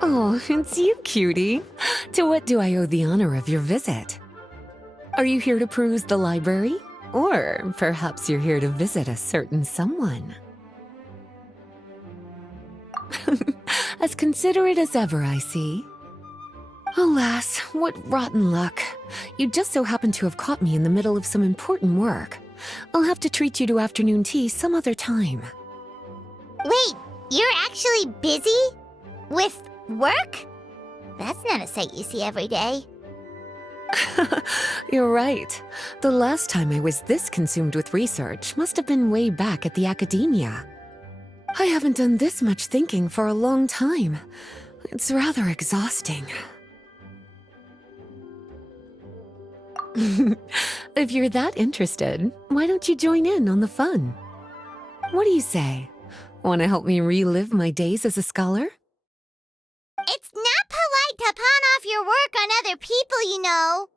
Oh, it's you, cutie. To what do I owe the honor of your visit? Are you here to peruse the library? Or perhaps you're here to visit a certain someone? As considerate as ever, I see. Alas, what rotten luck. You just so happen to have caught me in the middle of some important work. I'll have to treat you to afternoon tea some other time. Wait, you're actually busy? With work? That's not a sight you see every day. You're right. The last time I was this consumed with research must have been way back at the Academia. I haven't done this much thinking for a long time. It's rather exhausting. If you're that interested, why don't you join in on the fun? What do you say? Want to help me relive my days as a scholar? It's not polite to pawn off your work on other people, you know.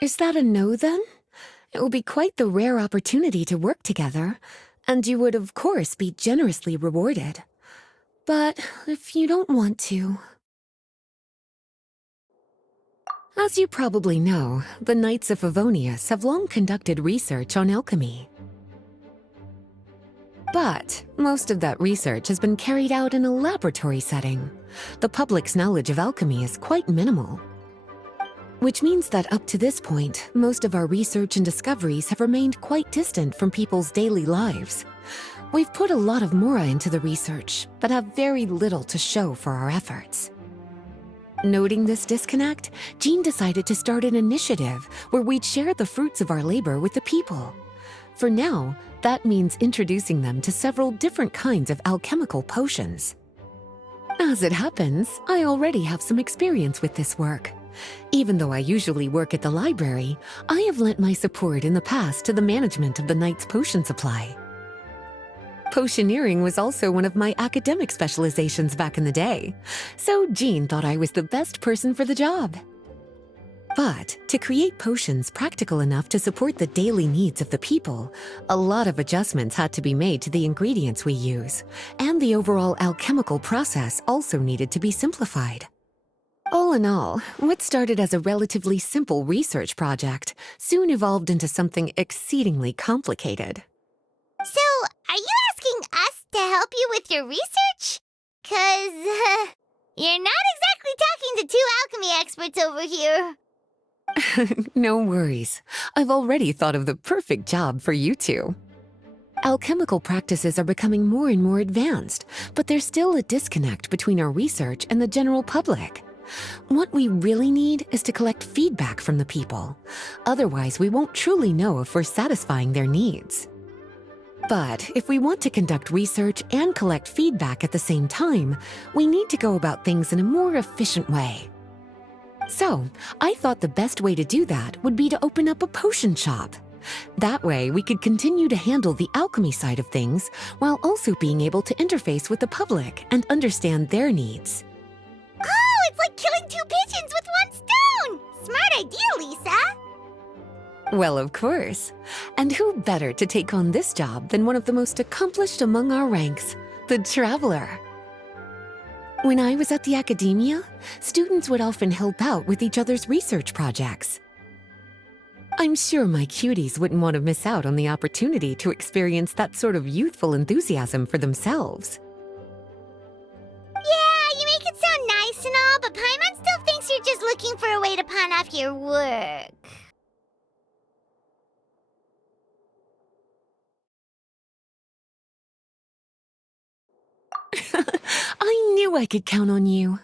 Is that a no, then? It will be quite the rare opportunity to work together, and you would, of course, be generously rewarded. But if you don't want to... As you probably know, the Knights of Favonius have long conducted research on alchemy. But most of that research has been carried out in a laboratory setting. The public's knowledge of alchemy is quite minimal. Which means that up to this point, most of our research and discoveries have remained quite distant from people's daily lives. We've put a lot of mora into the research, but have very little to show for our efforts. Noting this disconnect, Jean decided to start an initiative where we'd share the fruits of our labor with the people. For now, that means introducing them to several different kinds of alchemical potions. As it happens, I already have some experience with this work. Even though I usually work at the library, I have lent my support in the past to the management of the Knight's potion supply. Potioneering was also one of my academic specializations back in the day, so Jean thought I was the best person for the job. But to create potions practical enough to support the daily needs of the people, a lot of adjustments had to be made to the ingredients we use, and the overall alchemical process also needed to be simplified. All in all, what started as a relatively simple research project soon evolved into something exceedingly complicated. So, are you asking us to help you with your research? 'Cause, you're not exactly talking to two alchemy experts over here. No worries. I've already thought of the perfect job for you two. Alchemical practices are becoming more and more advanced, but there's still a disconnect between our research and the general public. What we really need is to collect feedback from the people. Otherwise, we won't truly know if we're satisfying their needs. But if we want to conduct research and collect feedback at the same time, we need to go about things in a more efficient way. So, I thought the best way to do that would be to open up a potion shop. That way, we could continue to handle the alchemy side of things while also being able to interface with the public and understand their needs. Oh, it's like killing two pigeons with one stone! Smart idea, Lisa! Well, of course. And who better to take on this job than one of the most accomplished among our ranks, the Traveler? When I was at the Academia, students would often help out with each other's research projects. I'm sure my cuties wouldn't want to miss out on the opportunity to experience that sort of youthful enthusiasm for themselves. Yeah, you make it sound nice and all, but Paimon still thinks you're just looking for a way to pawn off your work. I knew I could count on you.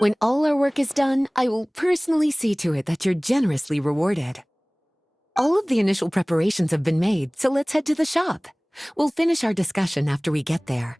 When all our work is done, I will personally see to it that you're generously rewarded. All of the initial preparations have been made, so let's head to the shop. We'll finish our discussion after we get there.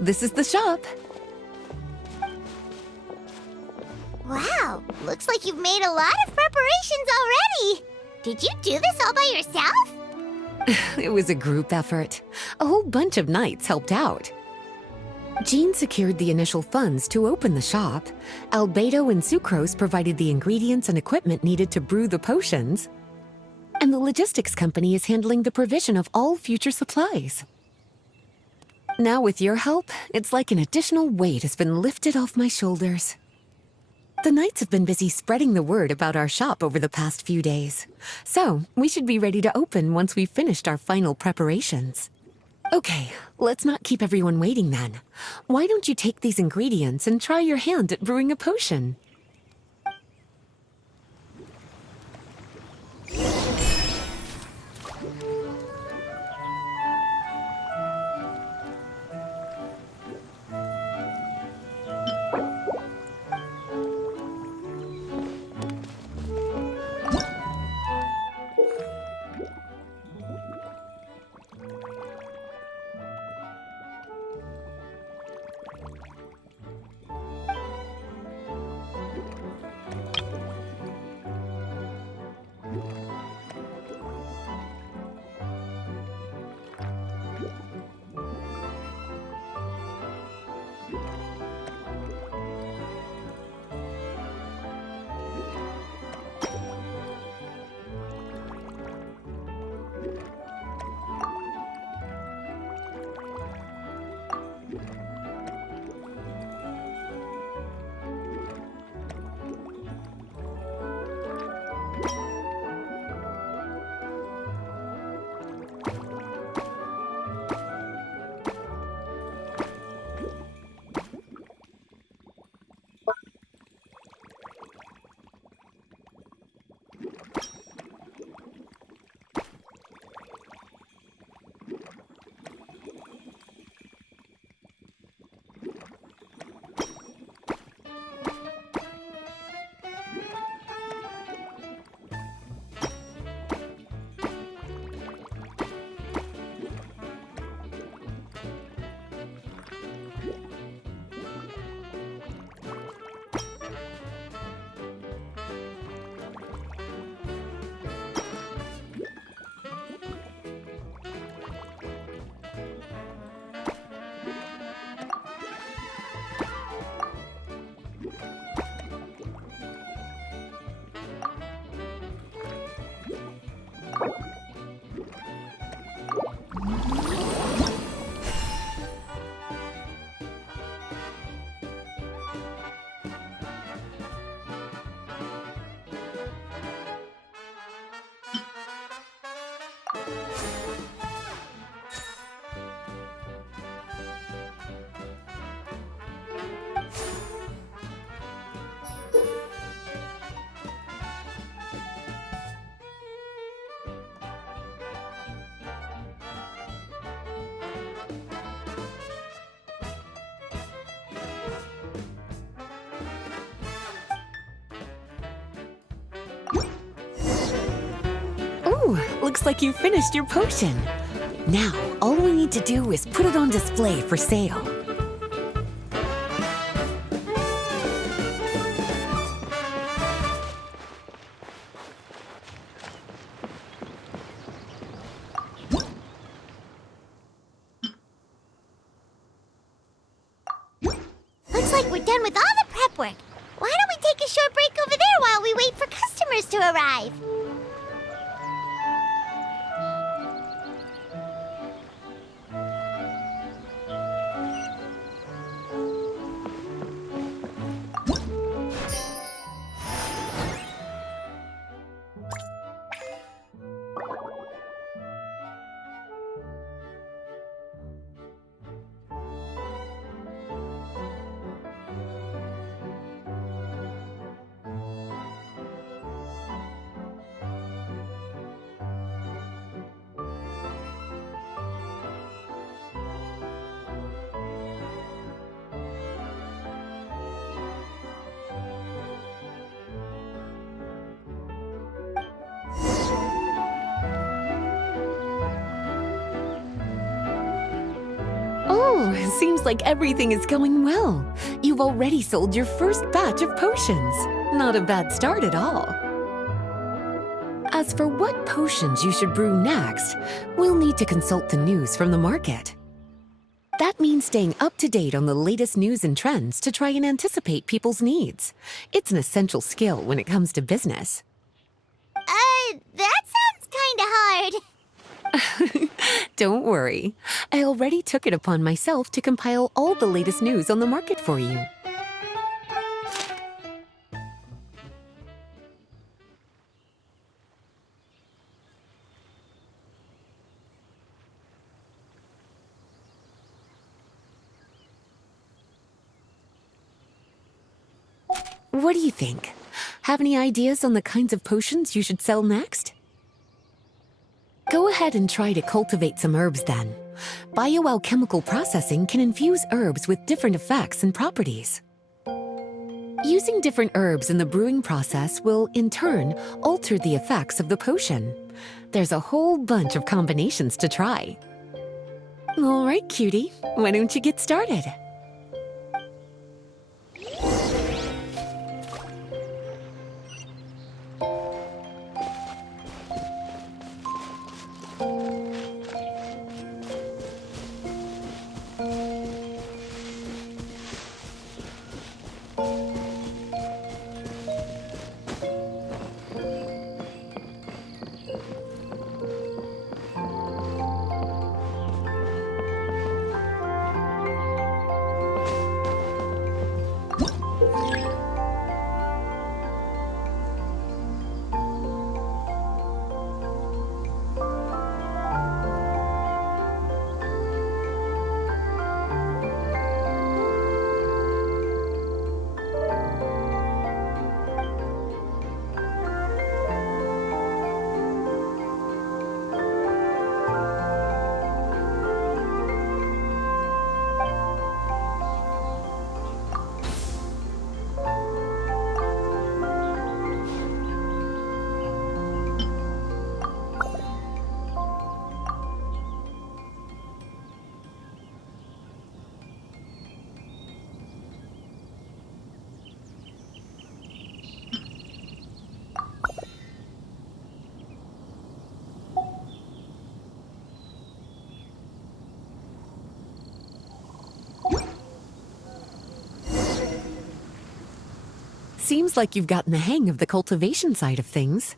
This is the shop. Wow, looks like you've made a lot of preparations already. Did you do this all by yourself? It was a group effort. A whole bunch of knights helped out. Jean secured the initial funds to open the shop. Albedo and Sucrose provided the ingredients and equipment needed to brew the potions. And the logistics company is handling the provision of all future supplies. Now with your help, it's like an additional weight has been lifted off my shoulders. The knights have been busy spreading the word about our shop over the past few days. So, we should be ready to open once we've finished our final preparations. Okay, let's not keep everyone waiting then. Why don't you take these ingredients and try your hand at brewing a potion? Ooh, looks like you finished your potion. Now, all we need to do is put it on display for sale. Looks like we're done with all the prep work. Why don't we take a short break over there while we wait for customers to arrive? Oh, seems like everything is going well. You've already sold your first batch of potions. Not a bad start at all. As for what potions you should brew next, we'll need to consult the news from the market. That means staying up to date on the latest news and trends to try and anticipate people's needs. It's an essential skill when it comes to business. That sounds kinda hard. Don't worry. I already took it upon myself to compile all the latest news on the market for you. What do you think? Have any ideas on the kinds of potions you should sell next? Go ahead and try to cultivate some herbs then. Bioalchemical processing can infuse herbs with different effects and properties. Using different herbs in the brewing process will, in turn, alter the effects of the potion. There's a whole bunch of combinations to try. All right, cutie, why don't you get started? Seems like you've gotten the hang of the cultivation side of things.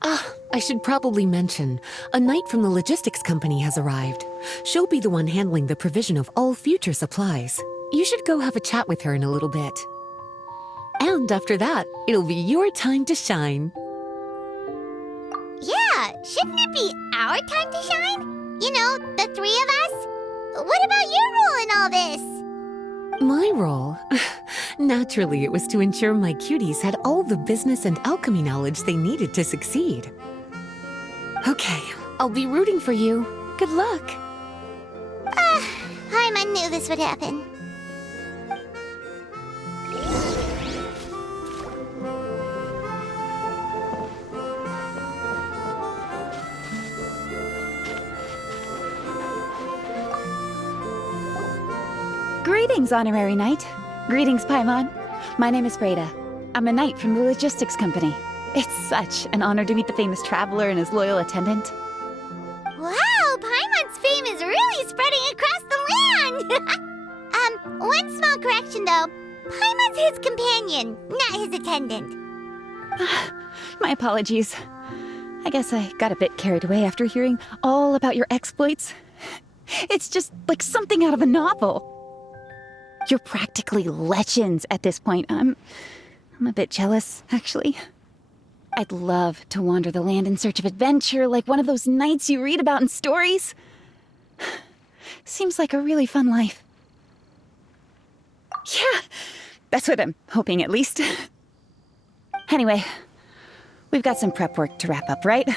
I should probably mention, a knight from the logistics company has arrived. She'll be the one handling the provision of all future supplies. You should go have a chat with her in a little bit. And after that, it'll be your time to shine. Yeah, shouldn't it be our time to shine? You know, the three of us? What about your role in all this? My role? Naturally, it was to ensure my cuties had all the business and alchemy knowledge they needed to succeed. Okay, I'll be rooting for you. Good luck. Paimon knew this would happen. Greetings, Honorary Knight. Greetings, Paimon. My name is Freda. I'm a knight from the logistics company. It's such an honor to meet the famous traveler and his loyal attendant. Wow, Paimon's fame is really spreading across the land! One small correction though. Paimon's his companion, not his attendant. My apologies. I guess I got a bit carried away after hearing all about your exploits. It's just like something out of a novel. You're practically legends at this point. I'm a bit jealous, actually. I'd love to wander the land in search of adventure like one of those knights you read about in stories. Seems like a really fun life. Yeah, that's what I'm hoping at least. Anyway, we've got some prep work to wrap up, right?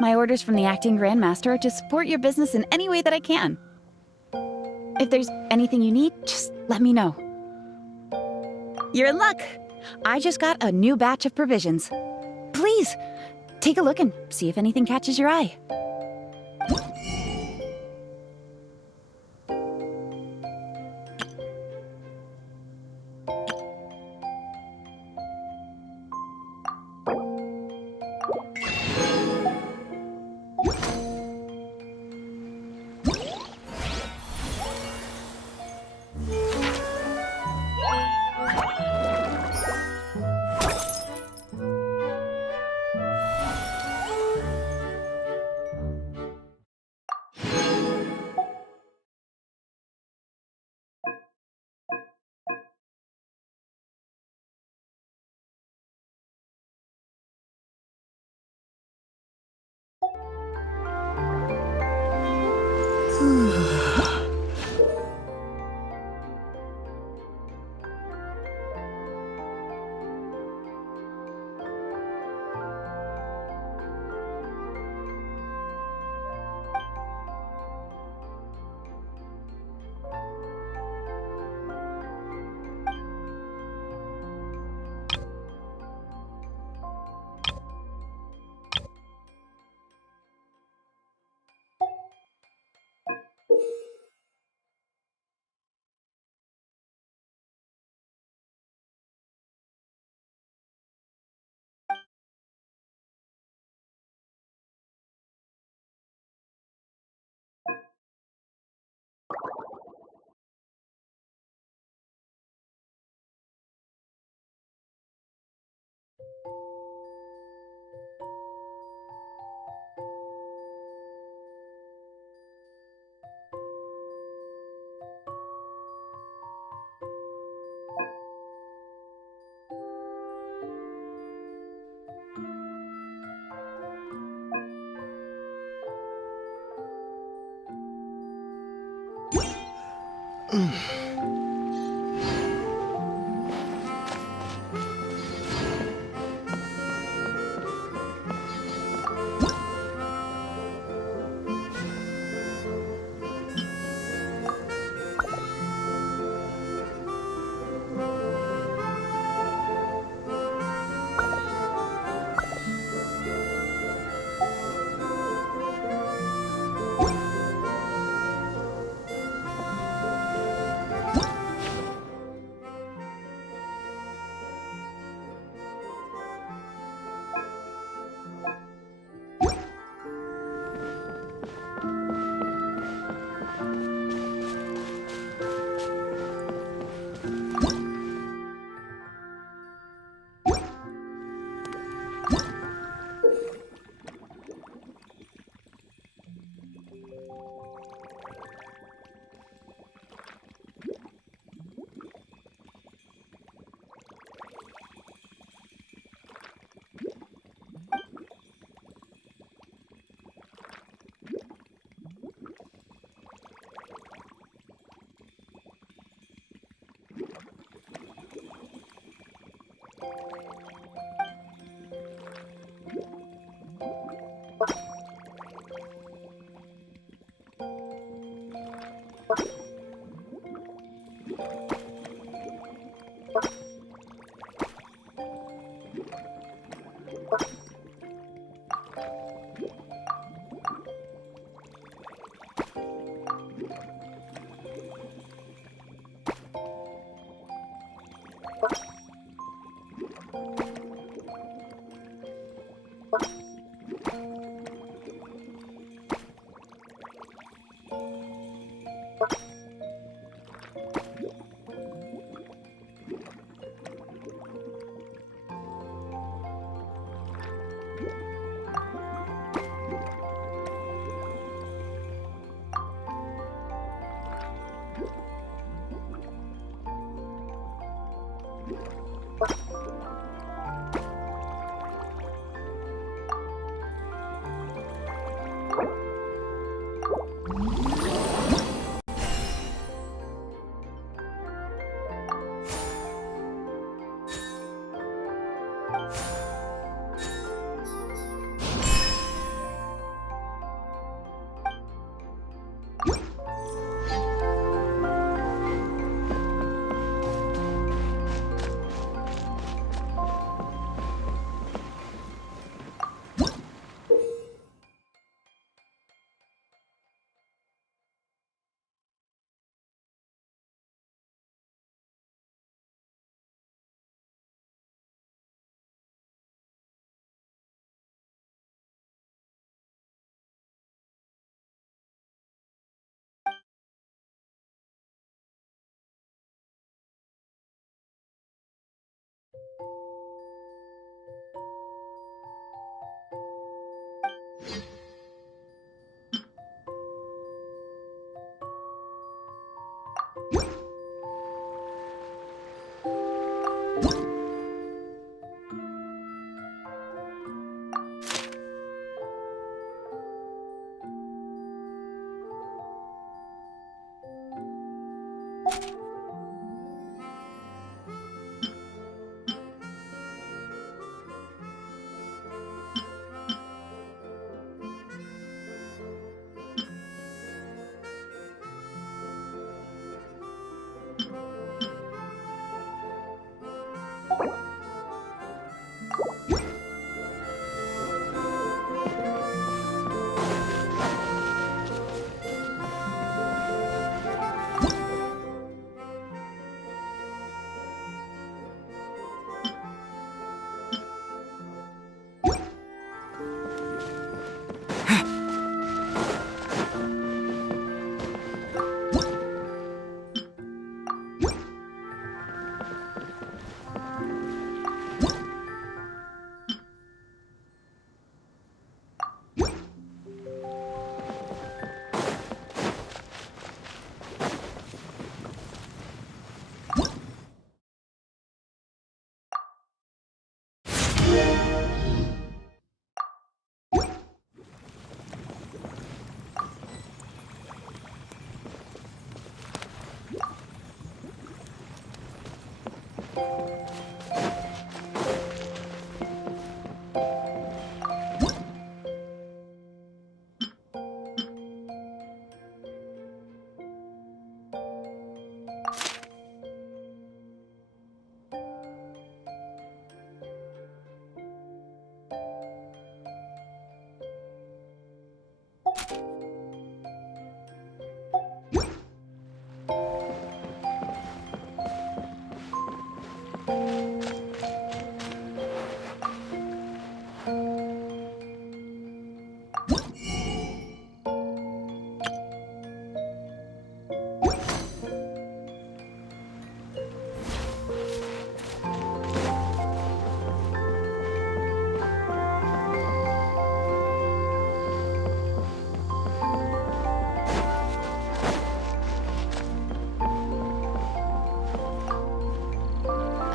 My orders from the acting grandmaster are to support your business in any way that I can. If there's anything you need, just let me know. You're in luck. I just got a new batch of provisions. Please, take a look and see if anything catches your eye.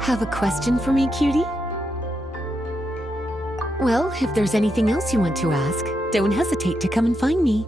Have a question for me, cutie? Well, if there's anything else you want to ask, don't hesitate to come and find me.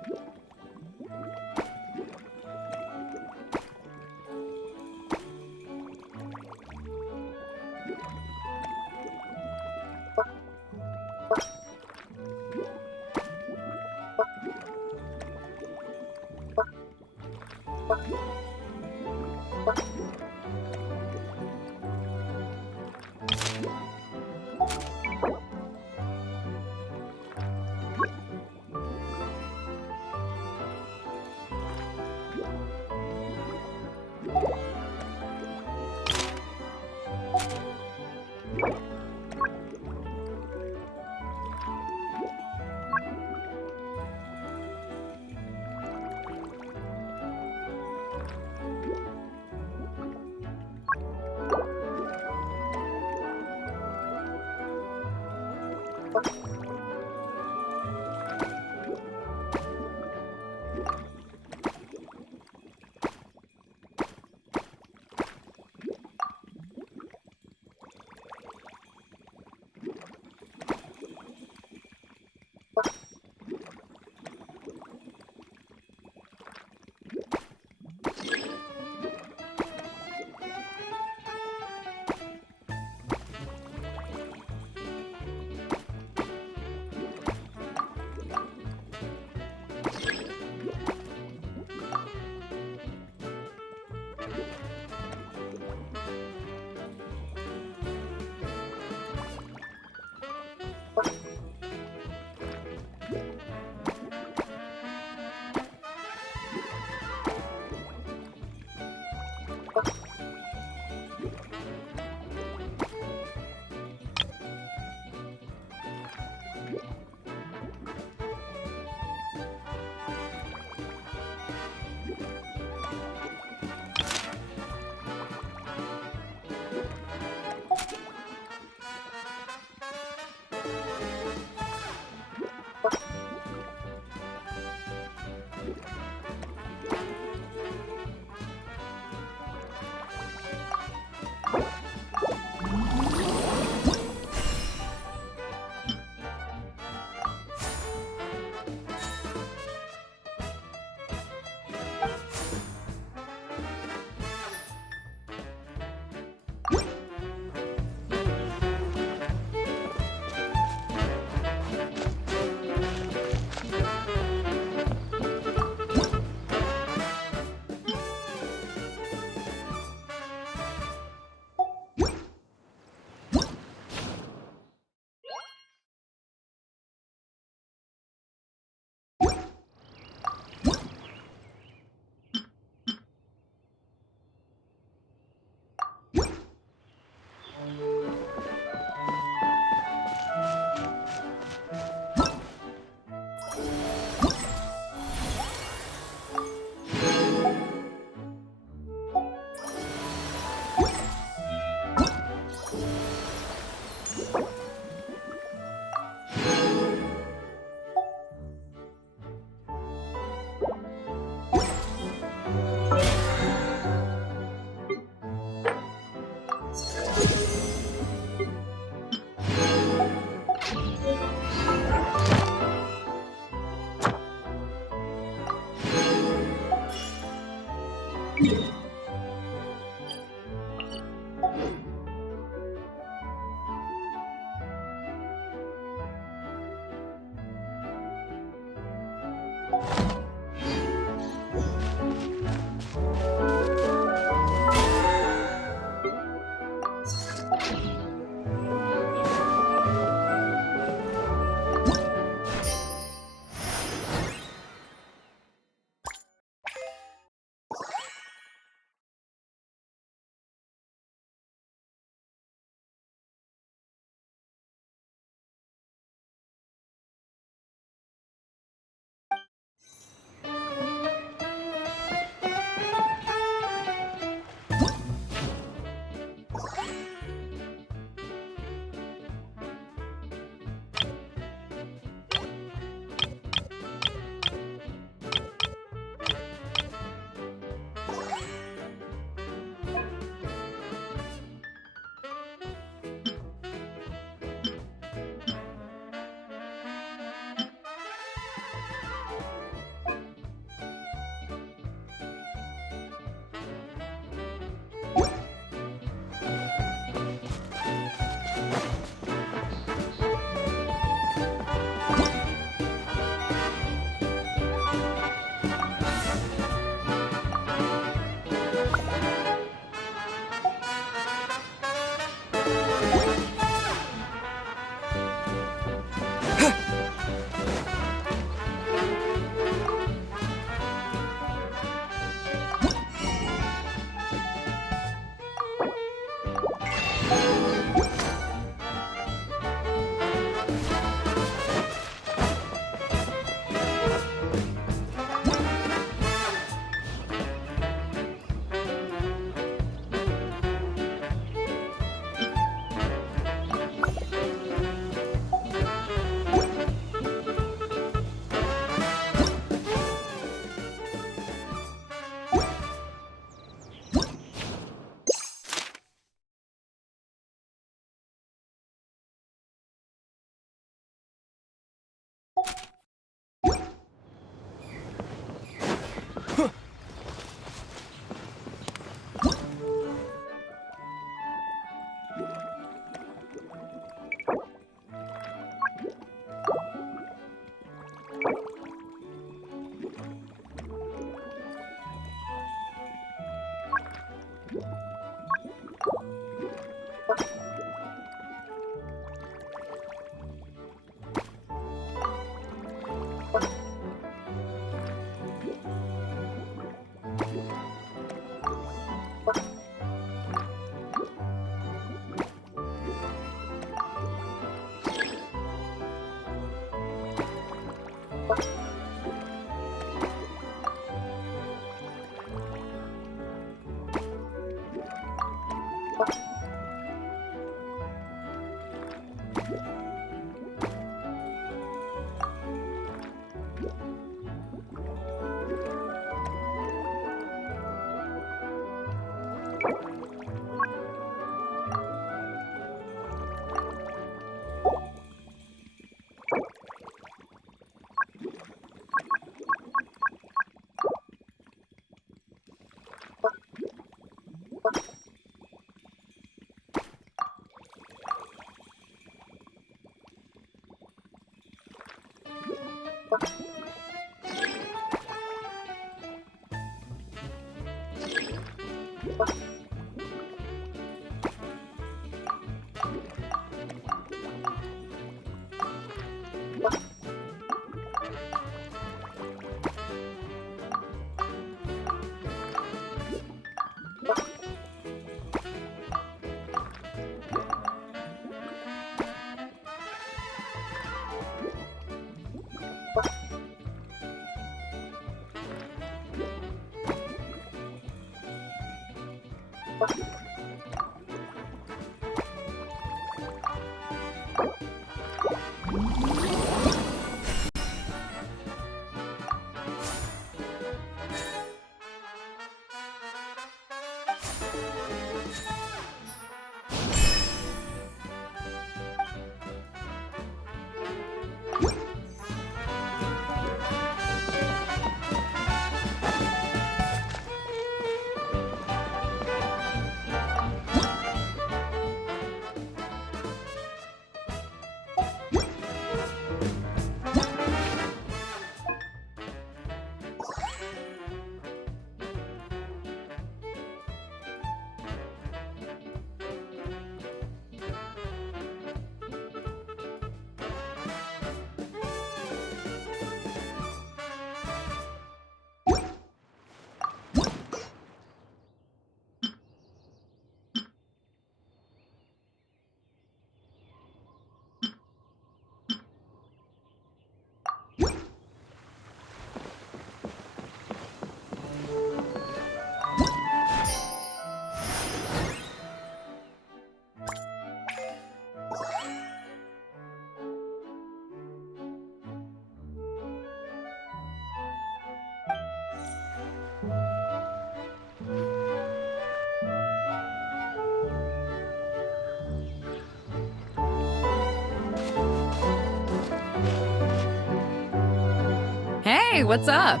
Hey, what's up?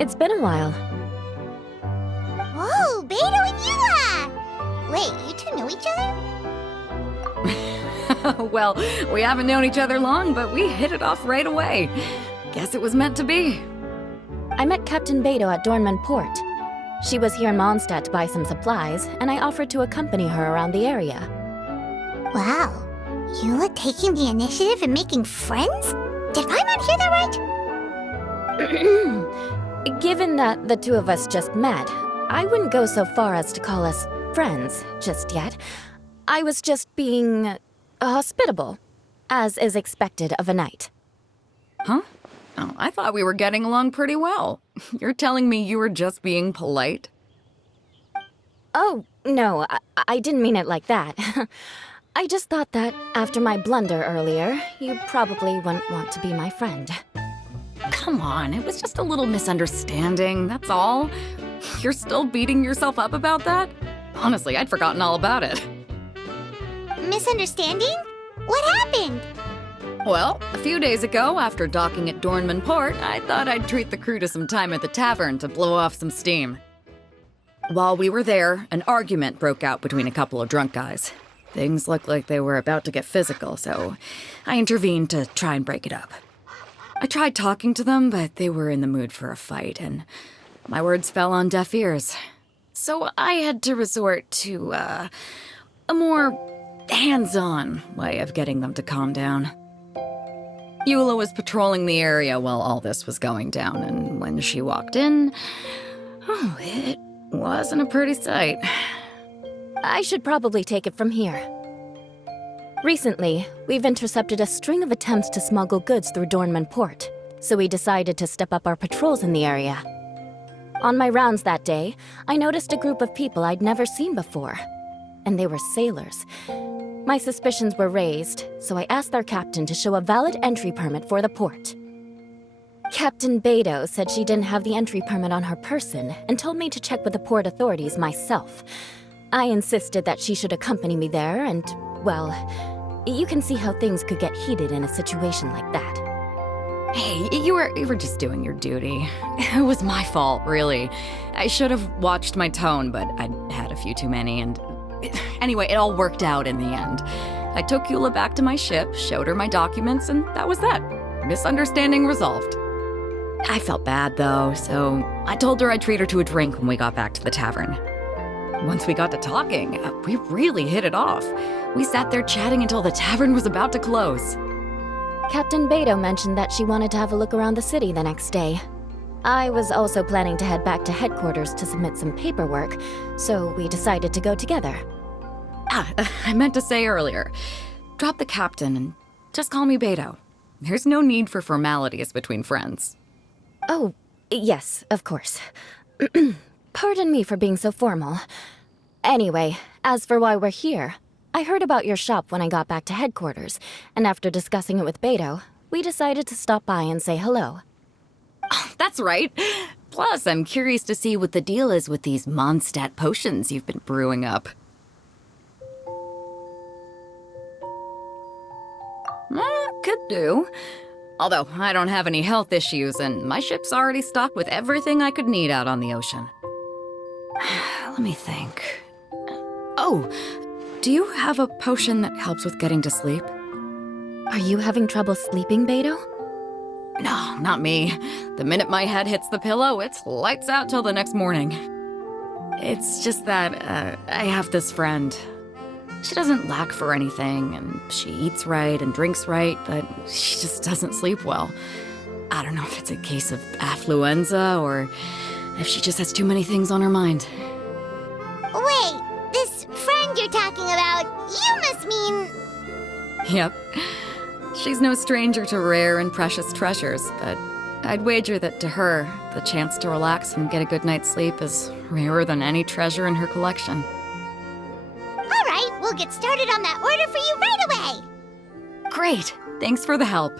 It's been a while. Whoa, Beto and Eula! Wait, you two know each other? Well, we haven't known each other long, but we hit it off right away. Guess it was meant to be. I met Captain Beto at Dornman Port. She was here in Mondstadt to buy some supplies, and I offered to accompany her around the area. Wow, Eula taking the initiative and making friends? Did Paimon hear that right? Given that the two of us just met, I wouldn't go so far as to call us friends just yet. I was just being hospitable, as is expected of a knight. Huh? Oh, I thought we were getting along pretty well. You're telling me you were just being polite? Oh, no, I didn't mean it like that. I just thought that after my blunder earlier, you probably wouldn't want to be my friend. Come on, it was just a little misunderstanding, that's all. You're still beating yourself up about that? Honestly, I'd forgotten all about it. Misunderstanding? What happened? Well, a few days ago, after docking at Dornman Port, I thought I'd treat the crew to some time at the tavern to blow off some steam. While we were there, an argument broke out between a couple of drunk guys. Things looked like they were about to get physical, so I intervened to try and break it up. I tried talking to them, but they were in the mood for a fight, and my words fell on deaf ears. So I had to resort to, a more hands-on way of getting them to calm down. Eula was patrolling the area while all this was going down, and when she walked in, oh, it wasn't a pretty sight. I should probably take it from here. Recently, we've intercepted a string of attempts to smuggle goods through Dornman Port, so we decided to step up our patrols in the area. On my rounds that day, I noticed a group of people I'd never seen before, and they were sailors. My suspicions were raised, so I asked their captain to show a valid entry permit for the port. Captain Beto said she didn't have the entry permit on her person and told me to check with the port authorities myself. I insisted that she should accompany me there, and, well, you can see how things could get heated in a situation like that. Hey, you were just doing your duty. It was my fault, really. I should have watched my tone, but I'd had a few too many, and anyway, it all worked out in the end. I took Eula back to my ship, showed her my documents, and that was that. Misunderstanding resolved. I felt bad, though, so I told her I'd treat her to a drink when we got back to the tavern. Once we got to talking, we really hit it off. We sat there chatting until the tavern was about to close. Captain Beto mentioned that she wanted to have a look around the city the next day. I was also planning to head back to headquarters to submit some paperwork, so we decided to go together. I meant to say earlier, drop the captain and just call me Beto. There's no need for formalities between friends. Oh, yes, of course. Pardon me for being so formal. Anyway, as for why we're here, I heard about your shop when I got back to headquarters, and after discussing it with Beto, we decided to stop by and say hello. Oh, that's right. Plus, I'm curious to see what the deal is with these Mondstadt potions you've been brewing up. Could do. Although, I don't have any health issues, and my ship's already stocked with everything I could need out on the ocean. Let me think. Oh, do you have a potion that helps with getting to sleep? Are you having trouble sleeping, Beto? No, not me. The minute my head hits the pillow, it's lights out till the next morning. It's just that, I have this friend. She doesn't lack for anything, and she eats right and drinks right, but she just doesn't sleep well. I don't know if it's a case of affluenza or if she just has too many things on her mind. Wait, this friend you're talking about, you must mean... Yep. She's no stranger to rare and precious treasures, but I'd wager that to her, the chance to relax and get a good night's sleep is rarer than any treasure in her collection. All right, we'll get started on that order for you right away. Great! Thanks for the help.